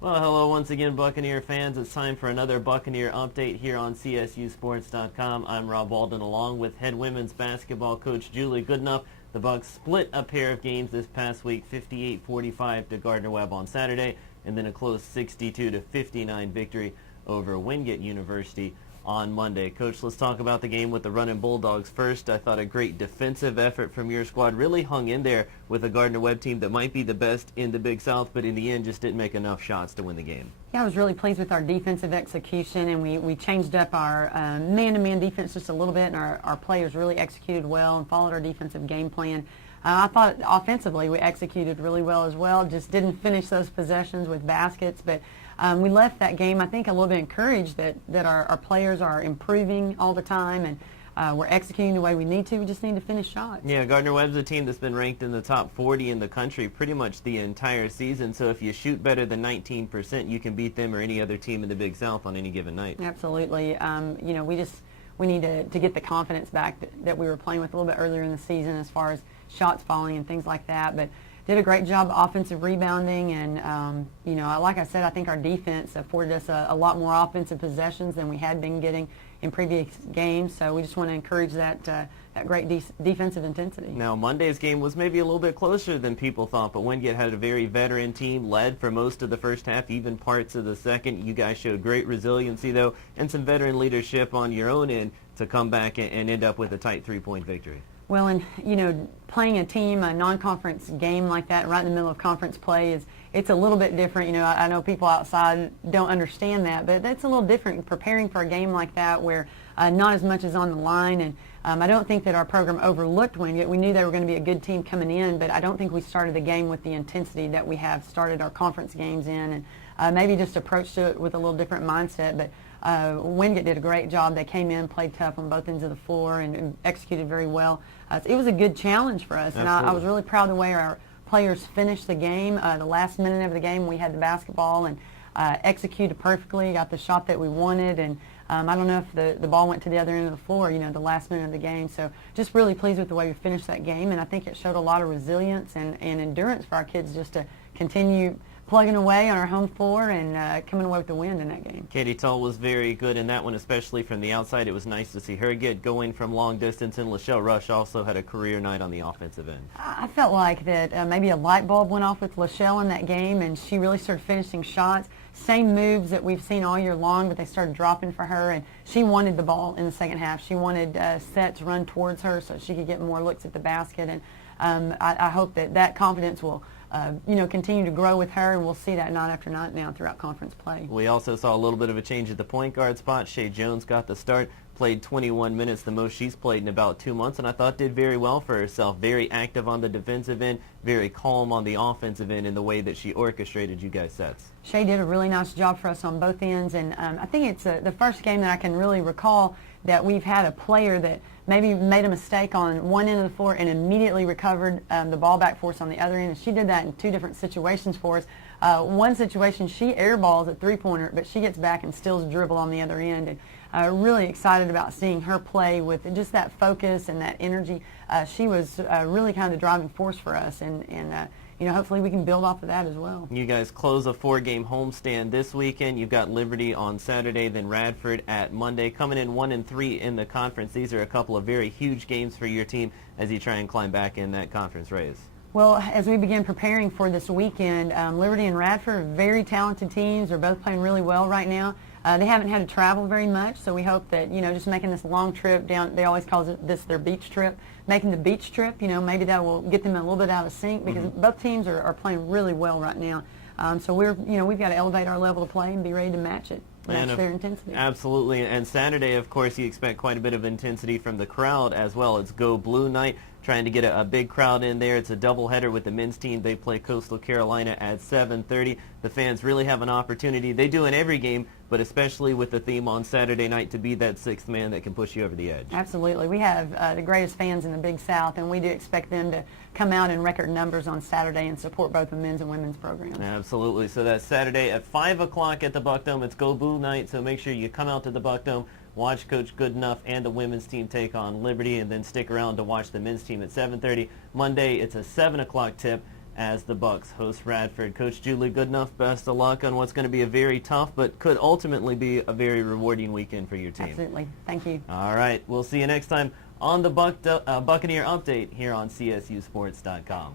Well, hello once again, Buccaneer fans. It's time for another Buccaneer update here on CSUSports.com. I'm Rob Walden, along with head women's basketball coach Julie Goodenough. The Bucs split a pair of games this past week, 58-45 to Gardner-Webb on Saturday, and then a close 62-59 victory over Wingate University on Monday. Coach, let's talk about the game with the Runnin' Bulldogs first. I thought a great defensive effort from your squad really hung in there with a Gardner-Webb team that might be the best in the Big South, but in the end just didn't make enough shots to win the game. Yeah, I was really pleased with our defensive execution, and we changed up our man-to-man defense just a little bit, and our players really executed well and followed our defensive game plan. I thought offensively we executed really well as well, just didn't finish those possessions with baskets, but we left that game, I think, a little bit encouraged that our players are improving all the time, and we're executing the way we need to. We just need to finish shots. Yeah, Gardner-Webb's a team that's been ranked in the top 40 in the country pretty much the entire season, so if you shoot better than 19%, you can beat them or any other team in the Big South on any given night. Absolutely. You know, we need to get the confidence back that we were playing with a little bit earlier in the season as far as shots falling and things like that, but did a great job offensive rebounding, and you know, like I said, I think our defense afforded us a lot more offensive possessions than we had been getting in previous games, so we just want to encourage that great defensive intensity. Now, Monday's game was maybe a little bit closer than people thought, but Wingate had a very veteran team, led for most of the first half, even parts of the second. You guys showed great resiliency, though, and some veteran leadership on your own end to come back and end up with a tight three-point victory. Well, and you know, playing a non-conference game like that right in the middle of conference play it's a little bit different. You know, I know people outside don't understand that, but that's a little different preparing for a game like that where not as much is on the line. And I don't think that our program overlooked Wingate. We knew they were going to be a good team coming in, but I don't think we started the game with the intensity that we have started our conference games in, and maybe just approached it with a little different mindset. But Wingate did a great job. They came in, played tough on both ends of the floor, and executed very well. It was a good challenge for us, and I was really proud of the way our players finished the game. The last minute of the game, we had the basketball and executed perfectly, got the shot that we wanted, and I don't know if the ball went to the other end of the floor, you know, the last minute of the game. So just really pleased with the way we finished that game, and I think it showed a lot of resilience and endurance for our kids just to continue plugging away on our home floor and coming away with the win in that game. Katie Tull was very good in that one, especially from the outside. It was nice to see her get going from long distance, and Lachelle Rush also had a career night on the offensive end. I felt like that maybe a light bulb went off with Lachelle in that game, and she really started finishing shots. Same moves that we've seen all year long, but they started dropping for her, and she wanted the ball in the second half. She wanted sets run towards her so she could get more looks at the basket, and I hope that confidence will you know, continue to grow with her, and we'll see that night after night now throughout conference play. We also saw a little bit of a change at the point guard spot. Shay Jones got the start, played 21 minutes, the most she's played in about 2 months, and I thought did very well for herself. Very active on the defensive end, very calm on the offensive end in the way that she orchestrated you guys' sets. Shay did a really nice job for us on both ends, and I think it's the first game that I can really recall that we've had a player that maybe made a mistake on one end of the floor and immediately recovered the ball back for us on the other end. And she did that in 2 different situations for us. One situation, she airballs a three-pointer, but she gets back and steals dribble on the other end. And really excited about seeing her play with just that focus and that energy. She was really kind of the driving force for us, and you know, hopefully we can build off of that as well. You guys close a 4-game homestand this weekend. You've got Liberty on Saturday, then Radford at Monday. Coming in 1-3 in the conference. These are a couple of very huge games for your team as you try and climb back in that conference race. Well, as we begin preparing for this weekend, Liberty and Radford are very talented teams. They're both playing really well right now. They haven't had to travel very much, so we hope that, you know, just making this long trip down, they always call this their beach trip, making the beach trip, you know, maybe that will get them a little bit out of sync, because both teams are playing really well right now. So we've got to elevate our level of play and be ready to match it. Match their intensity. Absolutely. And Saturday, of course, you expect quite a bit of intensity from the crowd as well. It's Go Blue night, trying to get a big crowd in there. It's a doubleheader with the men's team. They play Coastal Carolina at 7:30. The fans really have an opportunity. They do in every game, but especially with the theme on Saturday night, to be that sixth man that can push you over the edge. Absolutely. We have the greatest fans in the Big South, and we do expect them to come out in record numbers on Saturday and support both the men's and women's programs. Absolutely. So that's Saturday at 5 o'clock at the Buck Dome. It's Go Blue night, so make sure you come out to the Buck Dome, watch Coach Goodenough and the women's team take on Liberty, and then stick around to watch the men's team at 7:30. Monday, it's a 7 o'clock tip as the Bucks host Radford. Coach Julie Goodenough, best of luck on what's going to be a very tough but could ultimately be a very rewarding weekend for your team. Absolutely. Thank you. All right. We'll see you next time on the Buccaneer Update here on CSUSports.com.